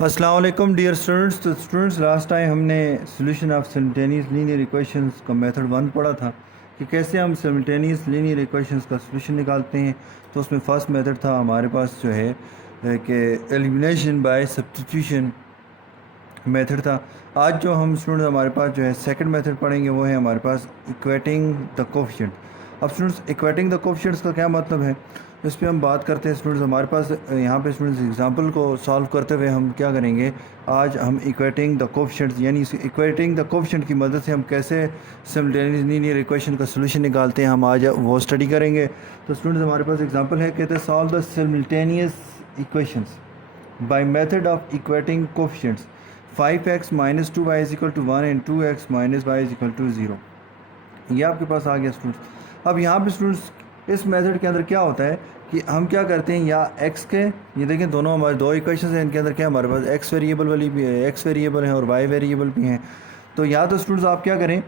अस्सलाम वालेकुम dear students. तो स्टूडेंट्स, लास्ट टाइम हमने solution of simultaneous linear equations का मेथड 1 पढ़ा था कि कैसे हम सिमल्टेनियस लीनियर इक्वेशंस का सोल्यूशन निकालते हैं। तो उसमें फ़र्स्ट मेथड था हमारे पास जो है कि एलिमिनेशन बाय सब्स्टिट्यूशन मेथड था। आज जो हम स्टूडेंट्स हमारे पास जो है सेकंड मेथड पढ़ेंगे वो है हमारे पास इक्वेटिंग द कोफिशिएंट। अब स्टूडेंट्स, इक्वेटिंग द कोफिशिएंट्स का क्या मतलब है, इस पर हम बात करते हैं। स्टूडेंट्स, हमारे पास यहाँ पे स्टूडेंट्स एग्जांपल को सॉल्व करते हुए हम क्या करेंगे, आज हम इक्वेटिंग द कोफिशिएंट्स यानी इक्वेटिंग द कोफिशिएंट की मदद से हम कैसे सिमल्टेनियस लीनियर इक्वेशन का सोल्यूशन निकालते हैं, हम आज वो स्टडी करेंगे। तो स्टूडेंट्स, हमारे पास एग्जाम्पल है, कहते हैं solve the simultaneous equations by method of equating coefficients 5x minus 2y is equal to 1 and 2x minus y is equal to 0। ये आपके पास आ गया स्टूडेंट्स। अब यहाँ पे स्टूडेंट्स इस मेथड के अंदर क्या होता है कि हम क्या करते हैं, या x के, ये देखें दोनों हमारे दो इक्वेशंस हैं, इनके अंदर क्या हमारे पास x वेरिएबल वाली भी है, x वेरिएबल है और y वेरिएबल भी हैं। तो या तो स्टूडेंट्स आप क्या करें,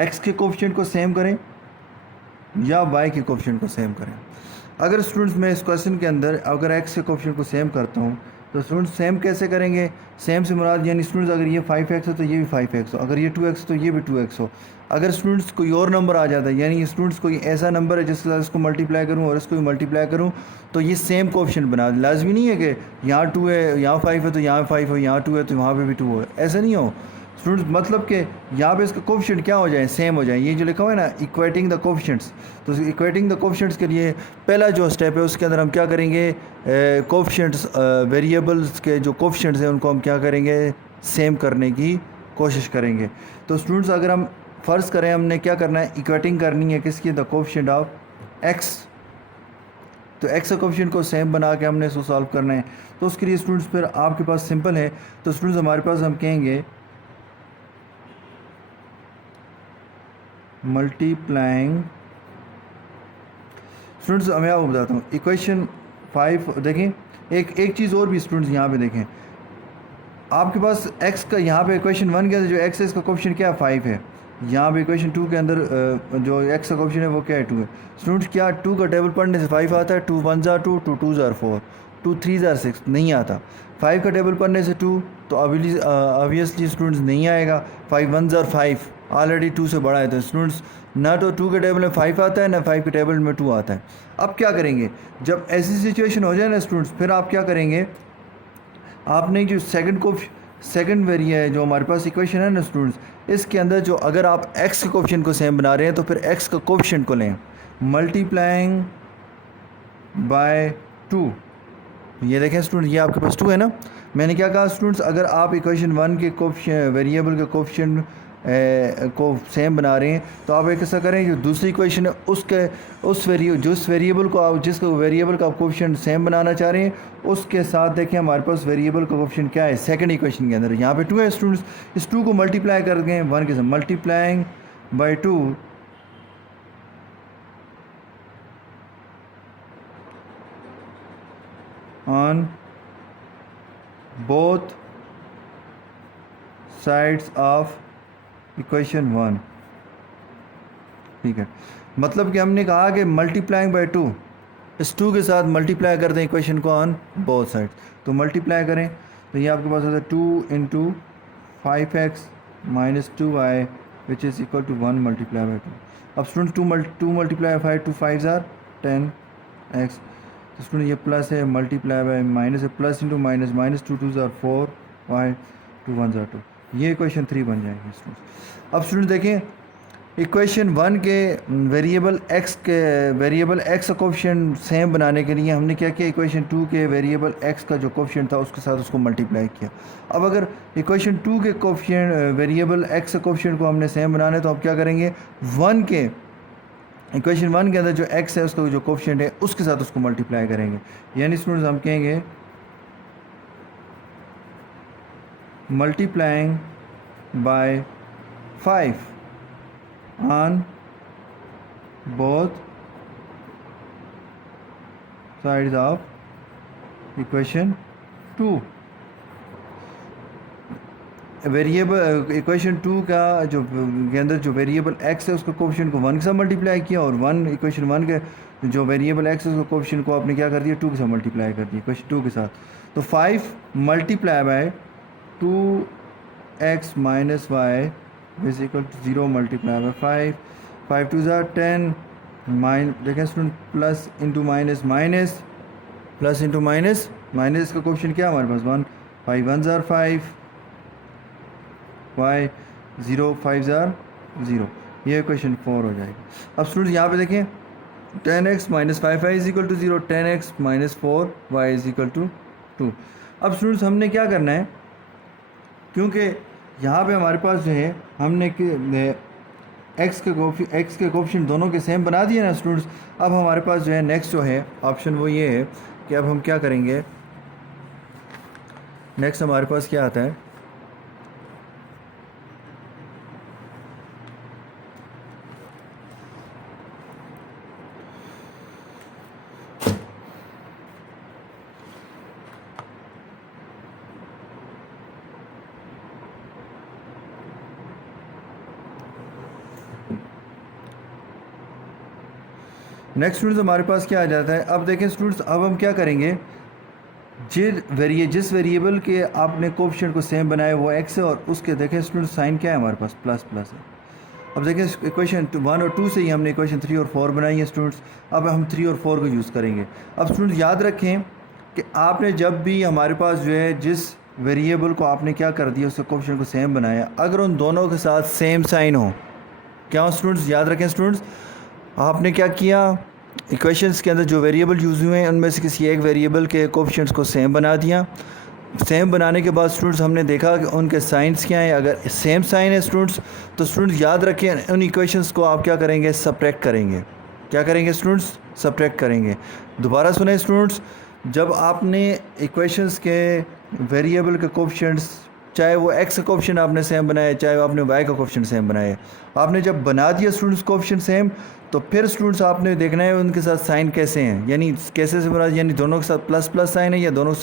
x के कोफिशिएंट को सेम करें या y के कोफिशिएंट को सेम करें। अगर स्टूडेंट्स मैं इस क्वेश्चन के अंदर अगर x के कोफिशिएंट को सेम करता हूँ तो स्टूडेंट्स सेम कैसे करेंगे, सेम से मुराद यानी स्टूडेंट्स अगर ये 5x हो तो ये भी 5x हो, अगर ये 2x तो ये भी 2x हो। अगर स्टूडेंट्स कोई और नंबर आ जाता है, यानी स्टूडेंट्स कोई ऐसा नंबर है जिसके साथ इसको मल्टीप्लाई करूँ और इसको भी मल्टीप्लाई करूँ, तो ये सेम कोफिशिएंट बना दे। लाजमी नहीं है कि यहाँ 2 है यहाँ 5 है तो यहाँ 5 हो, यहाँ 2 है तो वहाँ पे भी 2 हो, ऐसा नहीं हो स्टूडेंट्स। मतलब कि यहाँ पे इसका कोफिशिएंट क्या हो जाए, सेम हो जाए। ये जो लिखा हुआ है ना इक्वेटिंग द कोफिशिएंट्स, तो इक्वेटिंग द कोफिशिएंट्स के लिए पहला जो स्टेप है उसके अंदर हम क्या करेंगे, कोफिशिएंट्स वेरिएबल्स के जो कोफिशिएंट्स हैं उनको हम क्या करेंगे, सेम करने की कोशिश करेंगे। तो स्टूडेंट्स, अगर हम फ़र्ज़ करें हमने क्या करना है, इक्वेटिंग करनी है किसकी, द कोफिशिएंट ऑफ एक्स। तो एक्स कोफिशिएंट को सेम बना के हमने इसको सॉल्व करना है। तो उसके लिए स्टूडेंट्स फिर आपके पास सिंपल है। तो स्टूडेंट्स, हमारे पास हम कहेंगे मल्टीप्लाइंग, स्टूडेंट्स मैं आपको बताता हूँ इक्वेशन 5 देखें। एक चीज़ और भी स्टूडेंट्स यहाँ पे देखें, आपके पास x का यहाँ पे इक्वेशन 1 के अंदर जो x है इसका कोफिशिएंट क्या है, 5 है। यहाँ पे इक्वेशन 2 के अंदर जो x का कोफिशिएंट है वो क्या है, 2 है। स्टूडेंट्स, क्या 2 का टेबल पढ़ने से 5 आता है, 2 1 जार 2, 2 2 जार 4, 2 3 जार 6 नहीं आता। 5 का टेबल पढ़ने से 2 तो ऑब्वियसली स्टूडेंट्स नहीं आएगा। 5 1 जार 5 ऑलरेडी 2 से बड़ा है, तो स्टूडेंट्स ना तो 2 के टेबल में 5 आता है ना 5 के टेबल में 2 आता है। अब क्या करेंगे, जब ऐसी सिचुएशन हो जाए ना स्टूडेंट्स, फिर आप क्या करेंगे, आपने जो सेकंड वेरिएबल है जो हमारे पास इक्वेशन है ना स्टूडेंट्स, इसके अंदर जो अगर आप x के कोफिशिएंट को सेम बना रहे हैं तो फिर x का कोफिशिएंट को लें मल्टीप्लाइंग बाय 2। ये देखें स्टूडेंट, ये आपके पास 2 है ना। मैंने क्या कहा स्टूडेंट्स, अगर आप इक्वेशन 1 के कोफिशिएंट वेरिएबल के कोफिशिएंट को सेम बना रहे हैं तो आप एक ऐसा करें, जो दूसरी इक्वेशन है उसके जिस वेरिएबल को आप जिसको वेरिएबल का आप कोफिशिएंट सेम बनाना चाह रहे हैं उसके साथ देखें हमारे पास वेरिएबल का कोफिशिएंट क्या है सेकंड इक्वेशन के अंदर, यहाँ पे 2 है स्टूडेंट्स। इस 2 को मल्टीप्लाई कर दें 1 के साथ, multiplying by 2 on both sides of equation 1। ठीक है, मतलब कि हमने कहा कि मल्टीप्लाइंग बाय 2, इस 2 के साथ मल्टीप्लाई कर दें इक्वेशन को ऑन बोथ साइड। तो मल्टीप्लाई करें तो ये आपके पास होता है 2 into 5x minus 2y which is equal to 1 multiply by 2। अब स्टूडेंट 2 मल्टीप्लाई 5 2 5 ज़ार 10x। तो स्टूडेंट ये प्लस है, मल्टीप्लाई बाय माइनस है, प्लस इंटू माइनस, माइनस 2 2 ज़ार 4y 2 1 ज़ार 2। ये इक्वेशन 3 बन जाएगी स्टूडेंट्स। अब स्टूडेंट देखें, इक्वेशन 1 के वेरिएबल x का कोफिशिएंट सेम बनाने के लिए हमने क्या किया, इक्वेशन 2 के वेरिएबल x का जो कोफिशिएंट था उसके साथ उसको मल्टीप्लाई किया। अब अगर इक्वेशन 2 के कोफिशिएंट वेरिएबल x का कोफिशिएंट को हमने सेम बनाना है तो आप क्या करेंगे, इक्वेशन 1 के अंदर जो x है उसका जो कोफिशिएंट है उसके साथ उसको मल्टीप्लाई करेंगे। यानी स्टूडेंट्स हम कहेंगे multiplying bye 5 on both sides of equation 2। Variable equation 2 का जो के अंदर जो वेरिएबल x है उसका कोफिशिएंट को 1 के साथ मल्टीप्लाई किया, और इक्वेशन 1 के जो वेरिएबल x है उसका कोफिशिएंट को आपने क्या कर दिया, 2 के साथ मल्टीप्लाई कर दिया इक्वेशन 2 के साथ। तो 5 multiply by 2x minus y is equal to 0 multiply by 5, 5 2 ज़ार 10 देखें student, plus into minus minus, plus into minus minus का क्वेश्चन क्या हमारे पास 1, 5 1 ज़ार 5 y 0 5 ज़ार 0, ये क्वेश्चन 4 हो जाएगा। अब स्टूडेंट यहाँ पे देखें 10x minus 5y is equal to 0, 10x minus 4y is equal to 2। अब स्टूडेंट्स हमने क्या करना है, क्योंकि यहाँ पे हमारे पास जो है हमने x के कोफिशिएंट दोनों के सेम बना दिए ना स्टूडेंट्स। अब हमारे पास जो है नेक्स्ट जो है ऑप्शन वो ये है कि अब हम क्या करेंगे, नेक्स्ट हमारे पास क्या आता है, नेक्स्ट स्टूडेंट्स हमारे पास क्या आ जाता है। अब देखें स्टूडेंट्स, अब हम क्या करेंगे, जिस वेरिएबल के आपने कोफिशिएंट को सेम बनाया वो x है, और उसके देखें स्टूडेंट्स साइन क्या है हमारे पास, प्लस प्लस है। अब देखें इक्वेशन 1 और 2 से ही हमने इक्वेशन 3 और 4 बनाई है स्टूडेंट्स। अब हम 3 और 4 को यूज़ करेंगे। अब स्टूडेंट्स याद रखें कि आपने जब भी हमारे पास जो है जिस वेरिएबल को आपने क्या कर दिया उसके कोफिशिएंट को सेम बनाया, अगर उन दोनों के साथ सेम साइन हो, क्या हो स्टूडेंट्स, याद रखें स्टूडेंट्स, आपने क्या किया, इक्वेशंस के अंदर जो वेरिएबल यूज़ हुए हैं उनमें से किसी एक वेरिएबल के कोफिशिएंट्स को सेम बना दिया। सेम बनाने के बाद स्टूडेंट्स हमने देखा कि उनके साइंस क्या हैं। अगर सेम साइन है स्टूडेंट्स, तो स्टूडेंट्स याद रखें उन इक्वेशंस को आप क्या करेंगे, सब्ट्रैक्ट करेंगे। क्या करेंगे स्टूडेंट्स, सब्ट्रैक्ट करेंगे। दोबारा सुने स्टूडेंट्स, जब आपने इक्वेशंस के वेरिएबल के कोफिशिएंट्स, चाहे वो x का कोफिशिएंट आपने सेम बनाया, चाहे वो आपने y का कोफिशिएंट सेम बनाया, आपने जब बना दिया स्टूडेंट्स कोफिशिएंट सेम, तो फिर स्टूडेंट्स आपने देखना है उनके साथ साइन कैसे हैं, यानी कैसे से बना, यानी दोनों के साथ प्लस प्लस साइन है या दोनों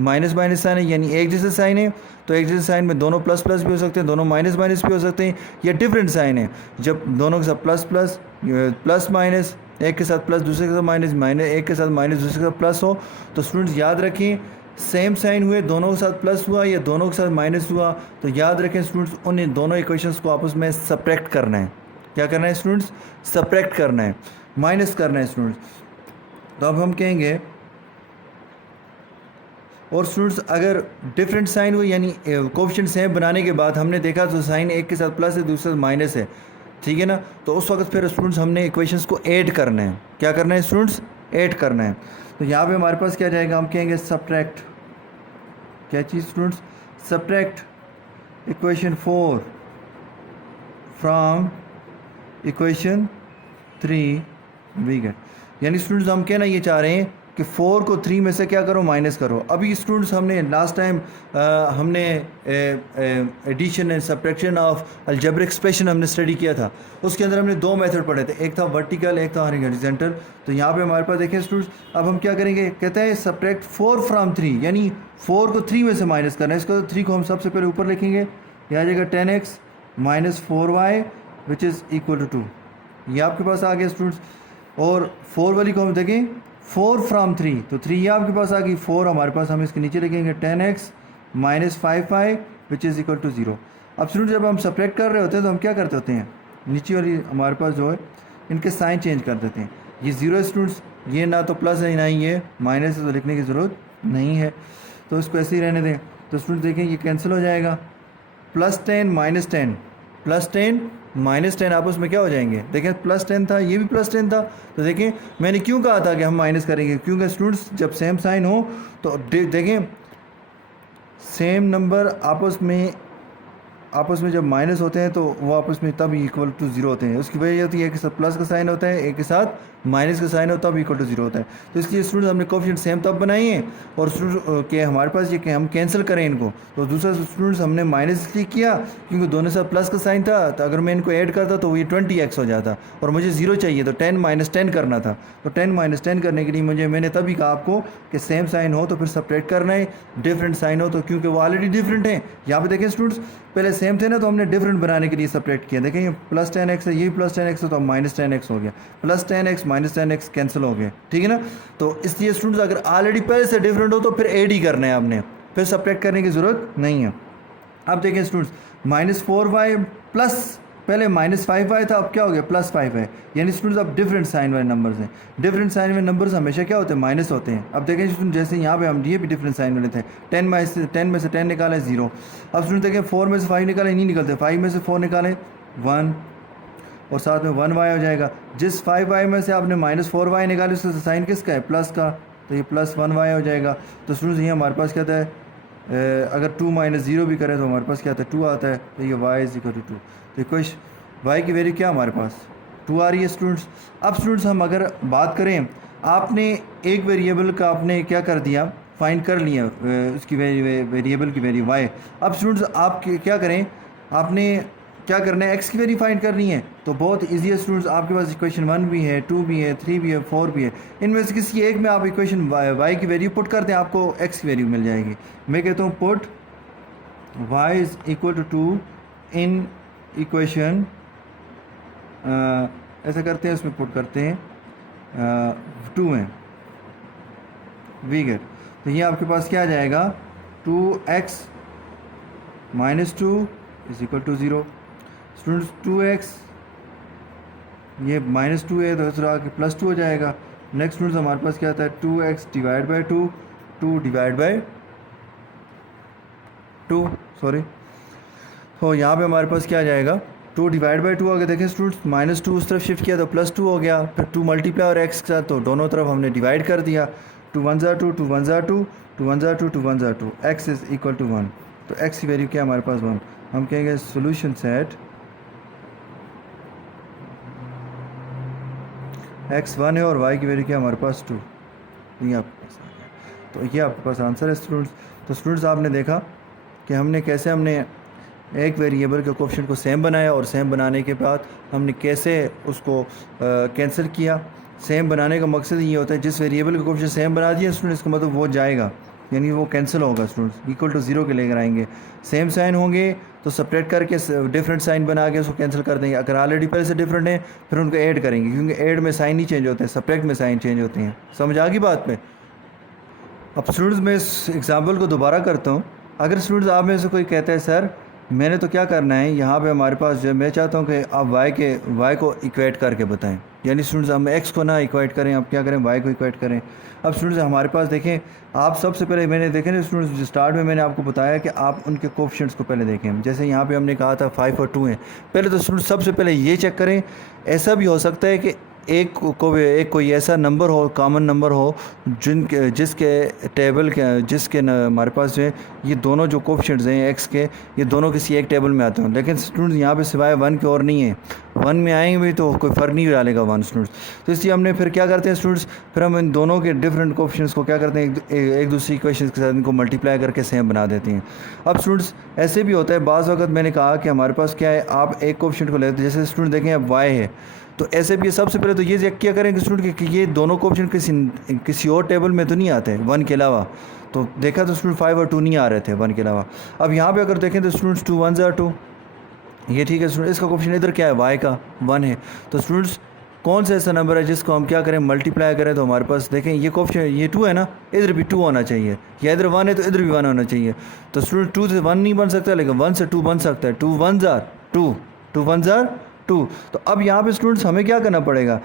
माइनस माइनस साइन है, यानी एक जैसे साइन है तो एक जैसे साइन में दोनों प्लस प्लस भी हो सकते हैं, दोनों माइनस माइनस भी हो सकते हैं, या डिफरेंट साइन है जब दोनों के साथ प्लस प्लस प्लस माइनस, एक के साथ प्लस दूसरे के साथ माइनस, माइनस एक के साथ माइनस दूसरे के साथ प्लस हो, तो स्टूडेंट्स याद रखें सेम साइन हुए, दोनों के साथ प्लस हुआ या दोनों के साथ माइनस हुआ, तो याद रखें स्टूडेंट्स उन दोनों इक्वेशंस को आपस में सब्ट्रैक्ट करना है। क्या करना है स्टूडेंट्स, सब्ट्रैक्ट करना है, माइनस करना है स्टूडेंट्स। तो अब हम कहेंगे, और स्टूडेंट्स अगर डिफरेंट साइन हुए यानी कोफिशिएंट सेम बनाने के बाद हमने देखा तो साइन एक के साथ प्लस है दूसरे से माइनस है, ठीक है ना, तो उस वक्त फिर स्टूडेंट्स हमने इक्वेशंस को ऐड करना है। क्या करना है स्टूडेंट्स, ऐड करना है। तो यहाँ पे हमारे पास क्या जाएगा, हम कहेंगे सब्ट्रैक्ट, क्या चीज़ students, subtract equation 4 from equation 3 we get, यानी स्टूडेंट्स हम कहना ये चाह रहे हैं कि 4 को 3 में से क्या करो, माइनस करो। अभी स्टूडेंट्स हमने लास्ट टाइम हमने addition and subtraction of algebraic expression हमने स्टडी किया था, उसके अंदर हमने दो मेथड पढ़े थे, एक था वर्टिकल, एक था हॉरिजॉन्टल। तो यहाँ पे हमारे पास देखिए स्टूडेंट्स, अब हम क्या करेंगे, कहते हैं सब्ट्रैक्ट 4 फ्राम 3, यानी 4 को 3 में से माइनस करना है। इसको 3 को हम सबसे पहले ऊपर लिखेंगे, यह आ जाएगा 10x minus 4y which is equal to 2, ये आपके पास आ गया स्टूडेंट्स। और 4 वाली को हम देखें 4 फ्राम 3, तो 3 ये आपके पास आ गई, 4 हमारे पास, हम इसके नीचे लिखेंगे 10x minus 5y which is equal to 0। अब स्टूडेंट जब हम सब्ट्रैक्ट कर रहे होते हैं तो हम क्या करते होते हैं, नीचे वाली हमारे पास जो है इनके साइन चेंज कर देते हैं। ये 0 है स्टूडेंट्स, ये ना तो प्लस है ना ही ये माइनस है, तो लिखने की ज़रूरत नहीं है, तो इसको ऐसे ही रहने दें। तो स्टूडेंट देखें ये कैंसिल हो जाएगा, प्लस 10 माइनस 10, प्लस 10 माइनस 10 आपस में क्या हो जाएंगे, देखें प्लस 10 था, ये भी प्लस 10 था, तो देखें मैंने क्यों कहा था कि हम माइनस करेंगे, क्योंकि स्टूडेंट्स जब सेम साइन हो तो देखें सेम नंबर आपस में जब माइनस होते हैं तो वो आपस में तब इक्वल टू 0 होते हैं। उसकी वजह ये होती है, एक के साथ प्लस का साइन होता है, एक के साथ माइनस का साइन होता है, तब इक्वल टू 0 होता है। तो इसलिए स्टूडेंट्स हमने कोफिशिएंट सेम तब बनाई है, और स्टूडेंट के हमारे पास ये कि हम कैंसिल करें इनको, तो दूसरा स्टूडेंट्स हमने माइनस इसलिए किया क्योंकि दोनों साथ प्लस का साइन था, तो अगर मैं इनको ऐड करता तो ये 20x हो जाता, और मुझे 0 चाहिए तो 10 माइनस 10 करना था। तो 10 माइनस 10 करने के लिए मैंने तभी कहा आपको कि सेम साइन हो तो फिर सब्ट्रैक्ट करना है, डिफरेंट साइन हो तो, क्योंकि वो ऑलरेडी डिफरेंट है। यहाँ पे देखें स्टूडेंट्स, पहले सेम थे ना, तो हमने डिफरेंट बनाने के लिए सब्ट्रैक्ट किया। देखें ये प्लस 10x है, ये प्लस 10x है, तो माइनस 10x हो गया, प्लस 10x -10x कैंसिल हो गए, ठीक है ना। तो इसलिए स्टूडेंट्स अगर ऑलरेडी पहले से डिफरेंट हो तो फिर ऐड ही करना है आपने, फिर सब्ट्रैक्ट करने की ज़रूरत नहीं है। अब देखें स्टूडेंट्स, -4y प्लस पहले -5y था, अब क्या हो गया +5 है, यानी स्टूडेंट्स अब डिफरेंट साइन वाले नंबर्स हैं। डिफरेंट साइन वाले नंबर्स हमेशा क्या होते हैं, माइनस होते हैं। अब देखें स्टूडेंट, जैसे यहाँ पे हम ये भी डिफरेंट साइन वाले थे, 10 में से 10 निकाले 0। अब स्टूडेंट देखें 4 में से 5 निकाले, नहीं निकलते, 5 में से 4 निकाले 1 और साथ में 1y हो जाएगा। जिस 5y में से आपने -4y निकाले उसका साइन किसका है, प्लस का, तो ये +1y हो जाएगा। तो स्टूडेंट्स ये हमारे पास क्या था है, अगर 2 - 0 भी करें तो हमारे पास क्या आता है, 2 आता है। तो ये y = 2, तो क्वेश्चन y की वैल्यू क्या हमारे पास 2 आ रही है स्टूडेंट्स। अब स्टूडेंट्स हम अगर बात करें, आपने एक वेरिएबल का आपने क्या कर दिया, फाइंड कर लिया उसकी वेरिएबल की वैल्यू y। अब स्टूडेंट्स आप क्या करें, आपने क्या करना है, x की वैल्यू फाइंड करनी है। तो बहुत ईजी है स्टूडेंट्स, आपके पास इक्वेशन 1 भी है, 2 भी है, 3 भी है, 4 भी है, इनमें से किसी एक में आप इक्वेशन y की वैल्यू पुट करते हैं, आपको x की वैल्यू मिल जाएगी। मैं कहता हूँ पुट y = 2 इन इक्वेशन, ऐसा करते हैं, उसमें पुट करते हैं 2 में, वी गेट। तो ये आपके पास क्या आ जाएगा, 2x - 2 = 0। स्टूडेंट्स 2x, ये -2 है तो दूसरा आके +2 हो जाएगा। नेक्स्ट स्टूडेंट्स हमारे पास क्या आता है, 2x / 2, 2 / 2 सॉरी। तो यहाँ पे हमारे पास क्या आ जाएगा, 2 / 2 आगे देखें स्टूडेंट्स, -2 उस तरफ शिफ्ट किया तो +2 हो गया, फिर 2 मल्टीप्लाई और x के साथ, तो दोनों तरफ हमने डिवाइड कर दिया। 2 1 = 2, 2 1 = 2, 2 1 = 2, 2 1 = 2, x = 1। तो x की वैल्यू क्या है हमारे पास 1। हम कहेंगे सोल्यूशन सेट x 1 है और y की वैल्यू क्या है हमारे पास 2। ये आपके पास आ गया, तो ये आपके पास आंसर है स्टूडेंट्स। तो स्टूडेंट्स आपने देखा कि हमने कैसे हमने एक वेरिएबल के कोएफिशिएंट को सेम बनाया और सेम बनाने के बाद हमने कैसे उसको कैंसिल किया। सेम बनाने का मकसद ये होता है, जिस वेरिएबल का कोएफिशिएंट सेम बना दिया स्टूडेंट्स, इसका मतलब वो जाएगा, यानी वो कैंसिल होगा स्टूडेंट्स, = 0 के लेकर आएंगे। सेम साइन होंगे तो सपरेट करके डिफरेंट साइन बना के उसको कैंसिल कर देंगे। अगर ऑलरेडी पहले से डिफरेंट है फिर उनको ऐड करेंगे, क्योंकि ऐड में साइन नहीं चेंज होते हैं, सब्ट्रैक्ट में साइन चेंज होते हैं। समझ आ गई बात पे। अब स्टूडेंट्स मैं इस एग्जाम्पल को दोबारा करता हूँ। अगर स्टूडेंट्स आप में से कोई कहता है सर मैंने तो क्या करना है, यहाँ पे हमारे पास जो मैं चाहता हूँ कि आप y को इक्वेट करके बताएं, यानी स्टूडेंट्स हम x को ना इक्वेट करें, आप क्या करें, y को इक्वेट करें। अब स्टूडेंट्स हमारे पास देखें, आप सबसे पहले मैंने देखें ना स्टूडेंट्स, स्टार्ट में मैंने आपको बताया कि आप उनके कोएफिशिएंट्स को पहले देखें। जैसे यहाँ पे हमने कहा था 5 और 2 हैं, पहले तो स्टूडेंट्स सबसे पहले ये चेक करें। ऐसा भी हो सकता है कि एक कोई ऐसा नंबर हो, कॉमन नंबर हो, जिसके टेबल के हमारे पास जो है ये दोनों जो कोएफिशिएंट्स हैं x के, ये दोनों किसी एक टेबल में आते हों, लेकिन स्टूडेंट्स यहाँ पे सिवाय 1 के और नहीं है। 1 में आएंगे भी तो कोई फ़र्क नहीं डालेगा 1 स्टूडेंट्स। तो इसलिए हमने फिर क्या करते हैं स्टूडेंट्स, फिर हम इन दोनों के डिफरेंट कोएफिशिएंट्स को क्या करते हैं, एक दूसरी इक्वेशंस के साथ इनको मल्टीप्लाई करके सेम बना देते हैं। अब स्टूडेंट्स ऐसे भी होता है, बाज़ वक्त मैंने कहा कि हमारे पास क्या है, आप एक कोएफिशिएंट को लेते हैं, जैसे स्टूडेंट देखें अब y है, तो ऐसे भी सबसे पहले तो ये चेक किया करें कि स्टूडेंट कि ये दोनों कोएफिशिएंट किसी और टेबल में तो नहीं आते 1 के अलावा। तो देखा तो स्टूडेंट 5 और 2 नहीं आ रहे थे 1 के अलावा। अब यहाँ पे अगर देखें तो स्टूडेंट्स 2 1 = 2, ये ठीक है स्टूडेंट, इसका कोएफिशिएंट इधर क्या है, y का 1 है। तो स्टूडेंट्स कौन सा ऐसा नंबर है जिसको हम क्या करें, मल्टीप्लाई करें, तो हमारे पास देखें ये कोएफिशिएंट ये 2 है ना, इधर भी 2 होना चाहिए, या इधर 1 है तो इधर भी 1 होना चाहिए। तो स्टूडेंट 2 से 1 नहीं बन सकता, लेकिन 1 से 2 बन सकता है। 2 1 = 2, 2 1 = 2। तो अब यहाँ पे स्टूडेंट्स हमें क्या करना पड़ेगा,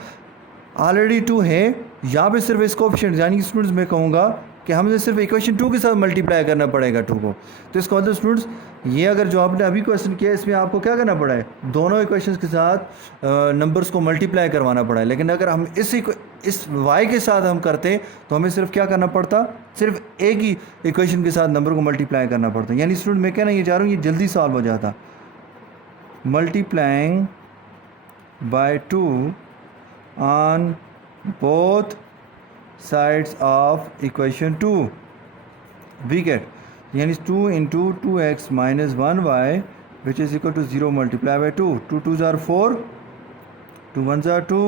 ऑलरेडी 2 है, यहाँ पे सिर्फ इस कोएफिशिएंट, यानी स्टूडेंट्स मैं कहूँगा कि हमें सिर्फ इक्वेशन 2 के साथ मल्टीप्लाई करना पड़ेगा 2 को। तो इसका मतलब स्टूडेंट्स ये अगर जो आपने अभी क्वेश्चन किया इसमें आपको क्या करना पड़ा है, दोनों इक्वेशंस के साथ नंबर्स को मल्टीप्लाई करवाना पड़ा है। लेकिन अगर हम इस y के साथ हम करते तो हमें सिर्फ क्या करना पड़ता, सिर्फ एक ही इक्वेशन के साथ नंबर को मल्टीप्लाई करना पड़ता। यानी स्टूडेंट मैं कहना ये चाह रहा हूँ ये जल्दी सॉल्व हो जाता। Multiplying by 2 on both sides of equation 2 we get, यानी 2 × 2x - 1y which is equal to 0 multiply by 2, 2 2s are 4, 2 1s are 2,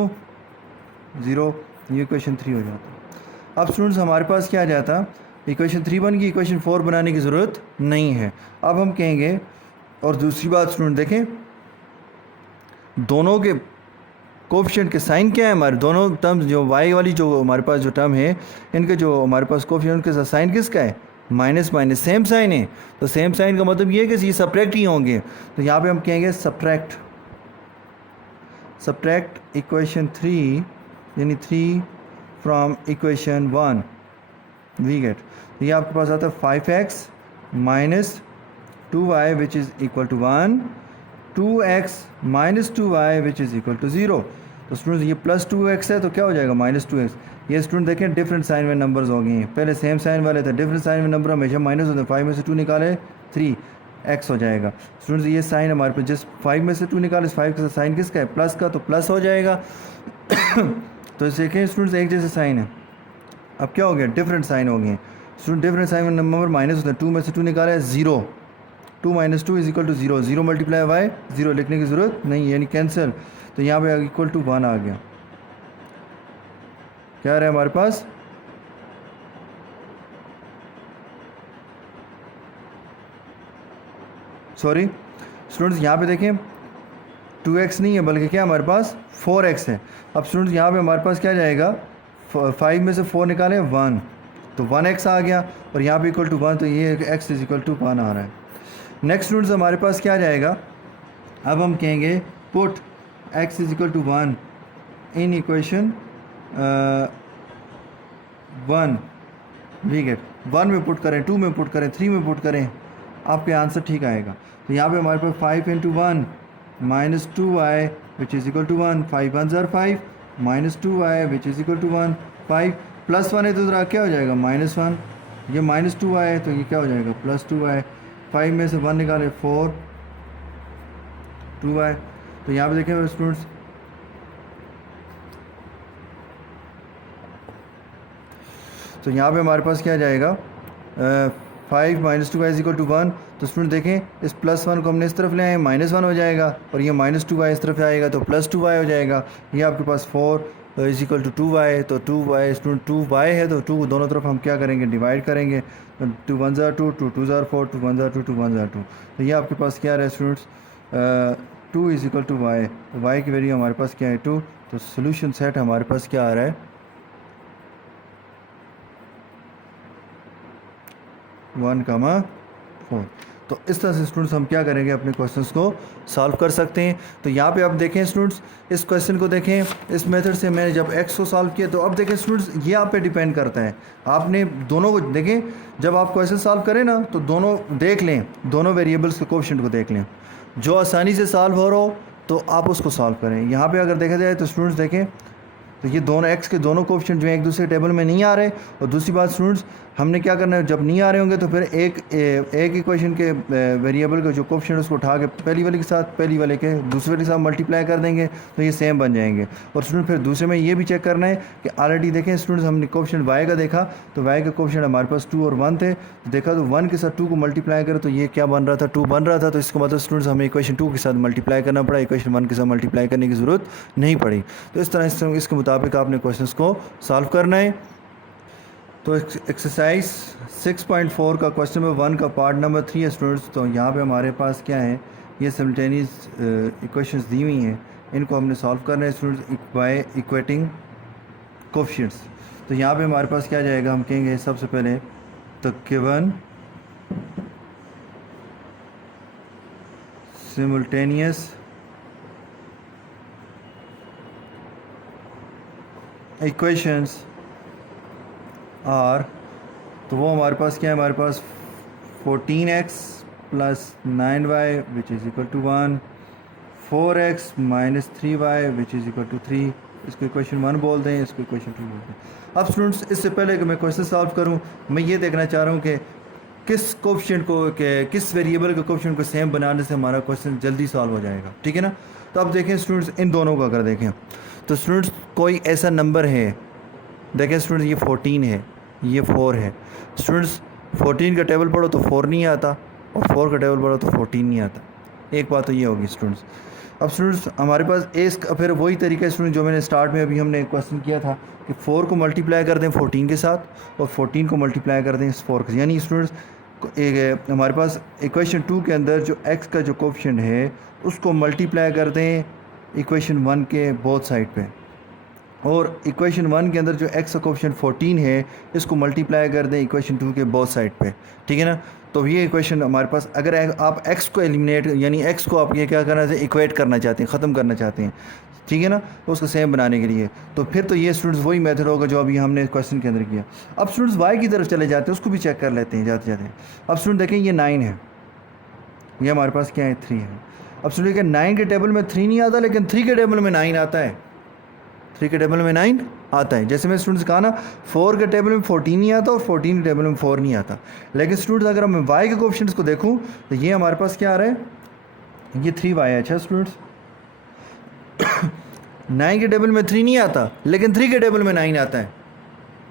0, ये इक्वेशन 3 हो जाता। अब स्टूडेंट्स हमारे पास क्या आ जाता, इक्वेशन 3 बन गई, इक्वेशन 4 बनाने की ज़रूरत नहीं है। अब हम कहेंगे, और दूसरी बात स्टूडेंट देखें, दोनों के कोफिशिएंट के साइन क्या है हमारे दोनों टर्म्स, जो वाई वाली जो हमारे पास जो टर्म है इनके जो हमारे पास कोफिशिएंट के साइन किसका है, माइनस माइनस सेम साइन है। तो सेम साइन का मतलब ये है कि ये सब्ट्रैक्ट ही होंगे। तो यहाँ पे हम कहेंगे सब्ट्रैक्ट इक्वेशन 3 यानी 3 फ्रॉम इक्वेशन 1 वी गेट। तो ये आपके पास आता है 5x minus 2y which is equal to 1, 2x minus 2y which is equal to 0। तो स्टूडेंट्स ये प्लस 2x है तो क्या हो जाएगा माइनस 2x। ये स्टूडेंट देखें डिफरेंट साइन में नंबर्स हो गए हैं, पहले सेम साइन वाले थे, डिफरेंट साइन में नंबर हमेशा माइनस होते हैं। 5 में से 2 निकाले 3x हो जाएगा। स्टूडेंट्स ये साइन हमारे पास जिस 5 में से 2 निकाले 5 का साइन किसका है, प्लस का, तो प्लस हो जाएगा। तो इसे देखें स्टूडेंट्स एक जैसे साइन है, अब क्या हो गया डिफरेंट साइन हो गए। स्टूडेंट डिफरेंट साइन में नंबर माइनस होते हैं, 2 में से 2 निकाले 0, 2 minus 2 is equal to 0, 0 multiply by 0 लिखने की ज़रूरत नहीं यानी कैंसिल। तो यहाँ पे इक्वल टू 1 आ गया। क्या रहा है हमारे पास, सॉरी स्टूडेंट्स यहाँ पे देखें 2x नहीं है बल्कि क्या हमारे पास 4x है। अब स्टूडेंट्स यहाँ पे हमारे पास क्या जाएगा, 5 में से 4 निकालें 1, तो 1x आ गया और यहाँ पे इक्वल टू 1, तो ये x इज इक्वल टू 1 आ रहा है। नेक्स्ट स्टूडेंट्स हमारे पास क्या जाएगा, अब हम कहेंगे put x is equal to 1 in equation 1 we get. 1 में पुट करें, 2 में पुट करें, 3 में पुट करें, आपके आंसर ठीक आएगा। तो यहाँ पे हमारे पास 5 into 1 minus 2y which is equal to 1, 5 1 ज़र 5 minus 2y which is equal to 1, 5 plus 1 है तो ज़रा क्या हो जाएगा माइनस 1, ये माइनस 2y है तो ये क्या हो जाएगा प्लस 2y, 5 में से 1 निकाले 4 2y। तो यहाँ पे देखें स्टूडेंट्स तो यहाँ पे हमारे पास क्या जाएगा 5 minus 2y is equal to 1। तो स्टूडेंट देखें इस प्लस 1 को हमने इस तरफ ले आए माइनस 1 हो जाएगा और ये माइनस 2y इस तरफ आएगा तो प्लस 2y हो जाएगा। ये आपके पास 4 इज इक्वल टू 2y, तो 2y स्टूडेंट 2y है तो 2 दोनों तरफ हम क्या करेंगे डिवाइड करेंगे, 2 1 ज़र 2, 2 2 ज़र 4, 2 1 ज़र 2, 2 1 ज़र 2। तो ये आपके पास क्या रहा है students 2 is equal to y, तो y की वैल्यू हमारे पास क्या है 2। तो सोल्यूशन सेट हमारे पास क्या आ रहा है 1,4। तो इस तरह से स्टूडेंट्स हम क्या करेंगे अपने क्वेश्चंस को सॉल्व कर सकते हैं। तो यहाँ पे आप देखें स्टूडेंट्स इस क्वेश्चन को देखें, इस मेथड से मैंने जब x को सॉल्व किया तो अब देखें स्टूडेंट्स ये आप पे डिपेंड करता है, आपने दोनों को देखें, जब आप क्वेश्चन सॉल्व करें ना तो दोनों देख लें, दोनों वेरिएबल्स के कोएफिशिएंट को देख लें, जो आसानी से सॉल्व हो रहा हो तो आप उसको सॉल्व करें। यहाँ पर अगर देखा जाए तो स्टूडेंट्स देखें तो ये दोनों x के दोनों कोएफिशिएंट जो है एक दूसरे टेबल में नहीं आ रहे। और दूसरी बात स्टूडेंट्स हमने क्या करना है, जब नहीं आ रहे होंगे तो फिर एक इक्वेशन के वेरिएबल का जो कोएफिशिएंट उसको उठा के पहली वाले के साथ पहली वाले के दूसरे वाले के साथ मल्टीप्लाई कर देंगे तो ये सेम बन जाएंगे। और स्टूडेंट फिर दूसरे में ये भी चेक करना है कि ऑलरेडी देखें स्टूडेंट्स हमने कोएफिशिएंट y का देखा तो y का कोएफिशिएंट हमारे पास 2 और 1 थे, तो देखा तो 1 के साथ 2 को मल्टीप्लाई करें तो ये क्या बन रहा था 2 बन रहा था। तो इसका मतलब स्टूडेंट्स हमें इक्वेशन 2 के साथ मल्टीप्लाई करना पड़ा, इक्वेशन 1 के साथ मल्टीप्लाई करने की ज़रूरत नहीं पड़ी। तो इस तरह इसके मुताबिक आपने क्वेश्चन को सॉल्व करना है। तो एक्सरसाइज 6.4 का क्वेश्चन नंबर 1 का पार्ट नंबर 3 है स्टूडेंट्स। तो यहाँ पे हमारे पास क्या है, ये सिमल्टेनियस इक्वेशंस दी हुई हैं, इनको हमने सॉल्व करना है स्टूडेंट्स बाय इक्वेटिंग कोएफिशिएंट्स। तो यहाँ पे हमारे पास क्या जाएगा, हम कहेंगे सबसे पहले तो गिवन सिमल्टेनियस इक्वेशंस आर, तो वो हमारे पास क्या है, हमारे पास 14x plus 9y which is equal to 1, 4x minus 3y which is equal to 3। इसको इक्वेशन 1 बोल दें, इसको इक्वेशन 2 बोल दें। अब स्टूडेंट्स इससे पहले कि मैं क्वेश्चन सॉल्व करूं, मैं ये देखना चाह रहा हूं कि किस कोएफिशिएंट को किस वेरिएबल के कोएफिशिएंट को सेम बनाने से हमारा क्वेश्चन जल्दी सॉल्व हो जाएगा, ठीक है ना। तो अब देखें स्टूडेंट्स इन दोनों को अगर देखें तो स्टूडेंट्स कोई ऐसा नंबर है, देखें स्टूडेंट्स ये 14 है, ये 4 है। स्टूडेंट्स 14 का टेबल पढ़ो तो 4 नहीं आता और 4 का टेबल पढ़ो तो 14 नहीं आता, एक बात तो ये होगी स्टूडेंट्स। अब स्टूडेंट्स हमारे पास फिर वही तरीका है स्टूडेंट जो मैंने स्टार्ट में अभी हमने क्वेश्चन किया था कि 4 को मल्टीप्लाई कर दें 14 के साथ और 14 को मल्टीप्लाई कर दें इस 4 के, यानी स्टूडेंट्स हमारे पास इक्वेशन 2 के अंदर जो x का जो कोएफिशिएंट है उसको मल्टीप्लाई कर दें इक्वेशन 1 के बोथ साइड पे, और इक्वेशन 1 के अंदर जो x का कोफिशिएंट 14 है इसको मल्टीप्लाई कर दें इक्वेशन 2 के बोथ साइड पे, ठीक है ना। तो ये इक्वेशन हमारे पास, अगर आप x को एलिमिनेट यानी x को आप ये क्या करना चाहिए, इक्वेट करना चाहते हैं, ख़त्म करना चाहते हैं, ठीक है ना, तो उसको सेम बनाने के लिए, तो फिर तो ये स्टूडेंट्स वही मेथड होगा जो अभी हमने क्वेश्चन के अंदर किया। अब स्टूडेंट्स y की तरफ चले जाते हैं, उसको भी चेक कर लेते हैं जाते जाते। अब स्टूडेंट देखें ये 9 है, ये हमारे पास क्या है 3 है। अब स्टूडेंट देखिए 9 के टेबल में 3 नहीं आता, लेकिन 3 के टेबल में 9 आता है, 3 के टेबल में 9 आता है। जैसे मैं स्टूडेंट्स कहा ना 4 के टेबल में 14 नहीं आता और 14 के टेबल में 4 नहीं आता। लेकिन स्टूडेंट्स अगर मैं y के कोफिशिएंट्स को देखूं तो ये हमारे पास क्या आ रहा है, ये 3y है। अच्छा स्टूडेंट्स 9 के टेबल में 3 नहीं आता, लेकिन 3 के टेबल में 9 आता है,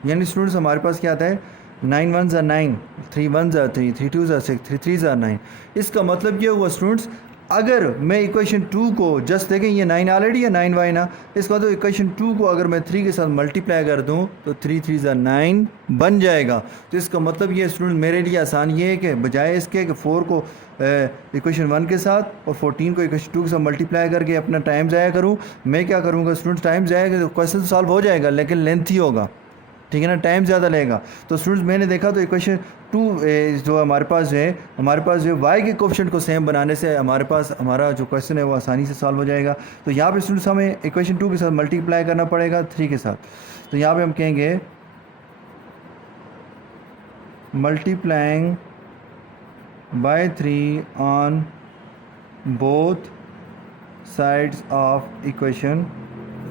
यानी स्टूडेंट्स हमारे पास क्या आता है 9 1 ज़ा 9, 3 1 ज़ा 3, 3 2 ज़ा 6, 3 3 ज़ा 9। इसका मतलब क्या हुआ स्टूडेंट्स, अगर मैं इक्वेशन 2 को जस्ट देखें, ये 9 ऑलरेडी है 9y ना, इसका तो इक्वेशन 2 को अगर मैं 3 के साथ मल्टीप्लाई कर दूं तो 3 3 ज़ा 9 बन जाएगा। तो इसका मतलब ये स्टूडेंट मेरे लिए आसान ये है कि बजाय इसके कि 4 को इक्वेशन 1 के साथ और 14 को इक्वेशन 2 के साथ मल्टीप्लाई करके अपना टाइम ज़ाया करूँ, मैं क्या करूँगा स्टूडेंट्स, टाइम ज़ाया तो क्वेश्चन सॉल्व हो जाएगा लेकिन लेंथी होगा, ठीक है ना, टाइम ज़्यादा लगेगा। तो स्टूडेंट्स मैंने देखा तो इक्वेशन 2 जो हमारे पास है, हमारे पास जो y के कोफिशिएंट को सेम बनाने से हमारे पास हमारा जो क्वेश्चन है वो आसानी से सॉल्व हो जाएगा। तो यहाँ पे स्टूडेंट्स हमें इक्वेशन 2 के साथ मल्टीप्लाई करना पड़ेगा 3 के साथ। तो यहाँ पे हम कहेंगे multiplying by 3 on both sides of equation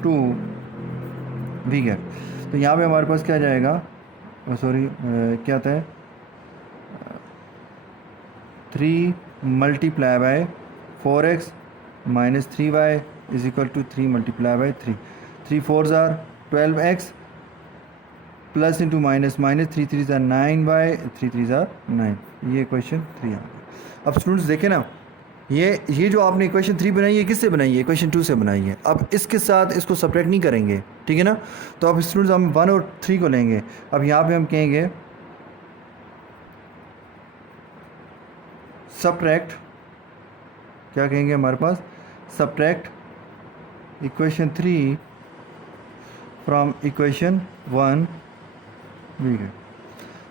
2 we get. तो यहाँ पे हमारे पास क्या जाएगा, सॉरी क्या आता है 3 multiply by 4x minus 3y is equal to 3 multiply by 3, 3 4 ज़ार 12x plus into minus minus 3 3 ज़ार 9y 3 3 ज़ार 9। ये क्वेश्चन 3 आ गया। अब स्टूडेंट्स देखें ना, ये जो आपने इक्वेशन 3 बनाई है किससे बनाई है, इक्वेशन 2 से बनाई है। अब इसके साथ इसको सब्ट्रैक्ट नहीं करेंगे, ठीक है ना। तो अब स्टूडेंट्स हम 1 और 3 को लेंगे। अब यहाँ पे हम कहेंगे सब्ट्रैक्ट, क्या कहेंगे हमारे पास, subtract equation 3 from equation 1 we get.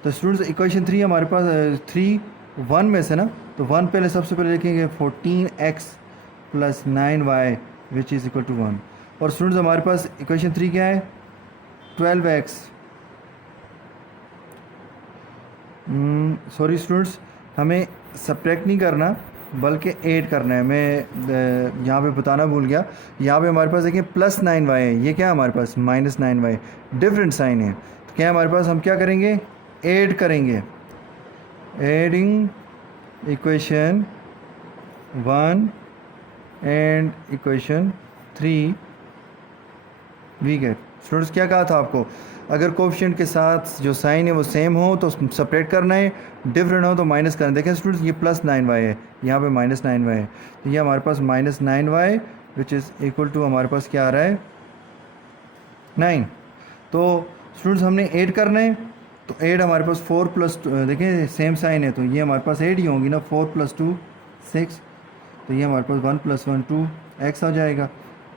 तो स्टूडेंट्स इक्वेशन 3 हमारे पास 3 1 में से ना, तो 1 पहले सबसे पहले लिखेंगे 14x plus 9y which is equal to 1। और स्टूडेंट्स हमारे पास इक्वेशन 3 क्या है 12x, सॉरी स्टूडेंट्स हमें सब्ट्रैक्ट नहीं करना बल्कि ऐड करना है। मैं यहाँ पे बताना भूल गया, यहाँ पे हमारे पास देखिए प्लस 9y है, ये क्या है हमारे पास माइनस 9y, डिफरेंट साइन है। तो क्या हमारे पास, हम क्या करेंगे ऐड करेंगे, adding equation 1 and equation 3 we get. Students क्या कहा था आपको, अगर कोफिशिएंट के साथ जो साइन है वो सेम हो तो सेपरेट करना है, डिफरेंट हो तो माइनस करना है। देखें स्टूडेंट्स ये प्लस 9y है, यहाँ पे माइनस 9y है, तो ये हमारे पास minus 9y which is equal to हमारे पास क्या आ रहा है 9। तो स्टूडेंट्स हमने ऐड करना है, तो ऐड हमारे पास 4 प्लस देखें सेम साइन है तो ये हमारे पास ऐड ही होंगी ना, 4 प्लस 2 6, तो ये हमारे पास 1 प्लस 1 2 x आ जाएगा।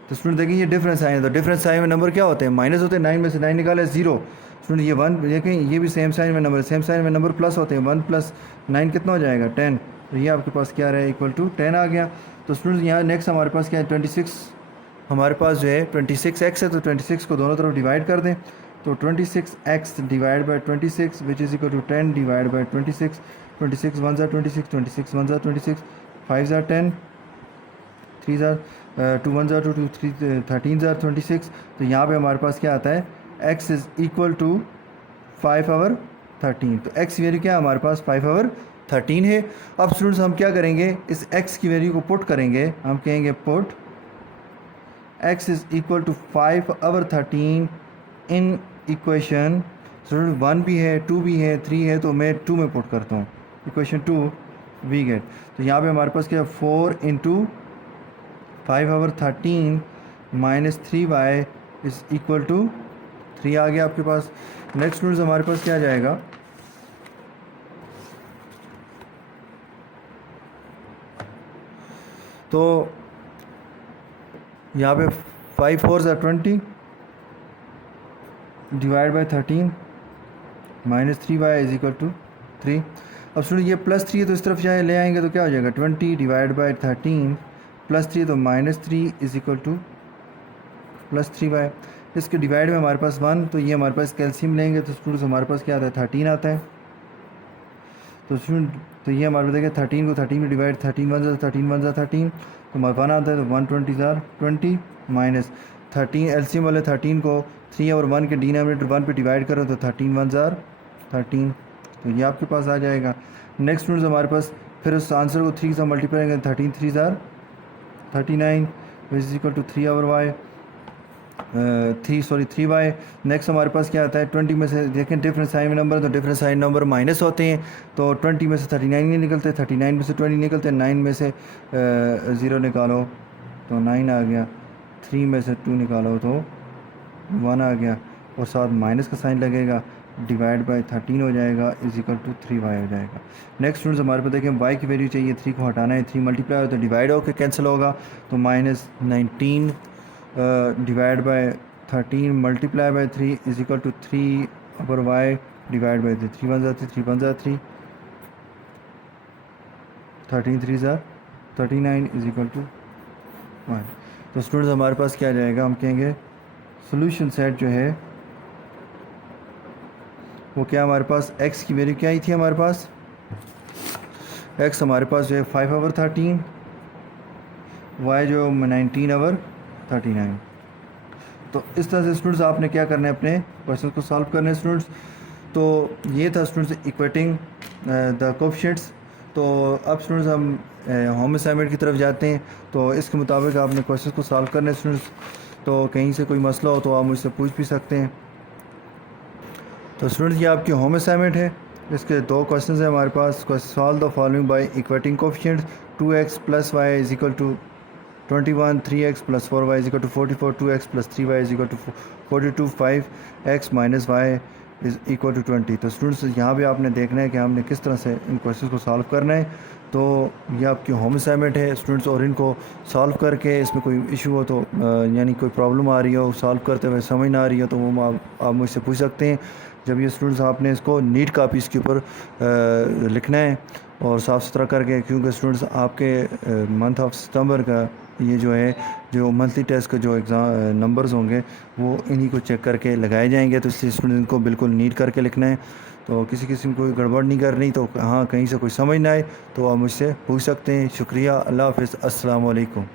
तो स्टूडेंट देखिए ये डिफरेंस साइन है, तो डिफरेंस साइन में नंबर क्या होते हैं माइनस होते हैं, 9 में से 9 निकाले 0। स्टूडेंट ये 1 देखें, ये भी सेम साइन में नंबर, सेम साइन में नंबर प्लस होते हैं, 1 प्लस 9 कितना हो जाएगा 10। तो ये आपके पास क्या रहा है इक्वल टू 10 आ गया। तो स्टूडेंट यहाँ नेक्स्ट हमारे पास क्या है 26, हमारे पास जो है 26x है, तो 26 को दोनों तरफ डिवाइड कर दें, तो 26x divide by 26 which is equal to 10 divide by 26, 26 1 ज़ा 26, 26 1 ज़ा 26, 5 ज़ा 10, 3 ज़ा 2 1 ज़ा 2 2 3 13 ज़ा 26। तो यहाँ पे हमारे पास क्या आता है x इज़ इक्वल टू 5/13। तो x वैल्यू क्या है हमारे पास 5/13 है। अब स्टूडेंट्स हम क्या करेंगे, इस x की वैल्यू को पुट करेंगे, हम कहेंगे put x is equal to 5/13 in equation, student 1 भी है 2 भी है 3 है, तो मैं 2 में पुट करता हूँ इक्वेशन 2 वी गेट। तो यहाँ पे हमारे पास क्या है 4 into 5/13 minus 3y is equal to 3 आ गया आपके पास। नेक्स्ट स्टूडेंट्स हमारे पास क्या आ जाएगा, तो यहाँ पे 5 4 ज़ा 20 divide by 13 minus 3y is equal to 3। अब सुनिए ये प्लस 3 है तो इस तरफ जाए ले आएंगे तो क्या हो जाएगा 20 डिवाइड बाई 13 प्लस 3 तो minus 3 is equal two plus 3y। इसके डिवाइड में हमारे पास 1 तो ये हमारे पास कैल्शियम लेंगे तो स्टूडेंट्स हमारे पास क्या आता है 13 आता है। तो स्टूडेंट तो ये हमारे पास देखिए 13 को 13 में डिवाइड 13 1 ज़ा 13 1 ज़ा 13 तो हमारे 1 आता है तो 120 ज़ा 20 माइनस 13 एलसीएम वाले 13 को 3 और 1 के डिनोमिनेटर 1 पे डिवाइड करो तो 13 1 ज़ा 13 तो ये आपके पास आ जाएगा। नेक्स्ट स्टूडेंट्स हमारे पास फिर उस आंसर को 3 से मल्टीप्लाई करेंगे 13 3 ज़ा 39 विच इज इक्वल टू 3 और y 3y। नेक्स्ट हमारे पास क्या आता है 20 में से देखें डिफरेंट साइन में नंबर तो डिफरेंट साइन नंबर माइनस होते हैं तो 20 में से 39 नहीं निकलते 39 में से 20 निकलते 9 में से 0 निकालो तो 9 आ गया 3 में से 2 निकालो तो 1 आ गया और साथ माइनस का साइन लगेगा डिवाइड बाय 13 हो जाएगा इज इक्वल टू 3y हो जाएगा। नेक्स्ट स्टूडेंट्स हमारे पास देखें y की वैल्यू चाहिए 3 को हटाना है 3 मल्टीप्लाई हो तो डिवाइड होकर कैंसिल होगा तो minus 19 divide by 13 multiply by 3 is equal to 3 अपर y डिवाइड बाय 3 1 ज़ा 3 1 ज़ा 3 13 3 ज़ा 39 इज इक्वल टू 1। तो स्टूडेंट्स हमारे पास क्या आ जाएगा हम कहेंगे सोल्यूशन सेट जो है वो क्या हमारे पास x की वैल्यू क्या आई थी हमारे पास x हमारे पास जो है 5 ओवर 13 y जो 19 ओवर 39। तो इस तरह से स्टूडेंट्स आपने क्या करना है अपने क्वेश्चन को सॉल्व करने हैं स्टूडेंट्स। तो ये था स्टूडेंट्स इक्वेटिंग द कोएफिशिएंट्स। तो अब स्टूडेंट्स हम होम असाइनमेंट की तरफ जाते हैं तो इसके मुताबिक आपने क्वेश्चन को सॉल्व करने हैं स्टूडेंट्स। तो कहीं से कोई मसला हो तो आप मुझसे पूछ भी सकते हैं। तो स्टूडेंट्स ये आपकी होम असाइनमेंट है। इसके 2 क्वेश्चन हैं हमारे पास। Solve the following by equating coefficients 2x plus y is equal to 21 3x plus 4y is equal to 44 2x plus 3y is equal to 42 5x minus y is equal to 20। तो students यहाँ भी आपने देखना है कि हमने किस तरह से इन क्वेश्चन को सॉल्व करना है। तो ये आपकी होम असाइनमेंट है स्टूडेंट्स और इनको सॉल्व करके इसमें कोई इशू हो तो यानी कोई प्रॉब्लम आ रही हो सॉल्व करते हुए समझ ना आ रही हो तो वो आप मुझसे पूछ सकते हैं। जब ये स्टूडेंट्स आपने इसको नीट कापी इसके ऊपर लिखना है और साफ़ सुथरा करके क्योंकि स्टूडेंट्स आपके मंथ ऑफ सितंबर का ये जो है जो मंथली टेस्ट के जो एग्ज़ाम नंबर्स होंगे वो इन्हीं को चेक करके लगाए जाएंगे। तो इसलिए स्टूडेंट को बिल्कुल नीट करके लिखना है। तो किसी किस्म कोई गड़बड़ नहीं करनी तो हाँ कहीं से कोई समझ ना आए तो आप मुझसे पूछ सकते हैं। शुक्रिया। अल्लाह हाफ़िज़। अस्सलाम वालेकुम।